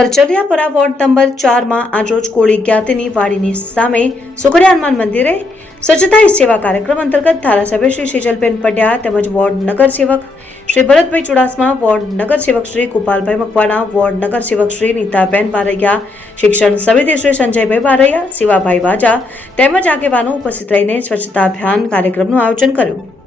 કરચલિયાપરા ward number 4 માં આજરોજ કોળી જ્ઞાતિની વાડીની સામે સુખડિયા હનુમાન મંદિરે સ્વચ્છતા સેવા કાર્યક્રમ અંતર્ગત ધારાસભ્ય શ્રી શીજલબેન પંડ્યા તેમજ વોર્ડ નગરસેવક શ્રી ભરતભાઈ ચુડાસમા, વોર્ડ નગરસેવક શ્રી ગોપાલભાઈ મકવાણા, વોર્ડ નગરસેવક શ્રી નીતાબેન બારૈયા, શિક્ષણ સમિતિ શ્રી સંજયભાઈ બારૈયા, શિવાભાઈ વાજા તેમજ આગેવાનો ઉપસ્થિત રહીને સ્વચ્છતા અભિયાન કાર્યક્રમનું આયોજન કર્યું।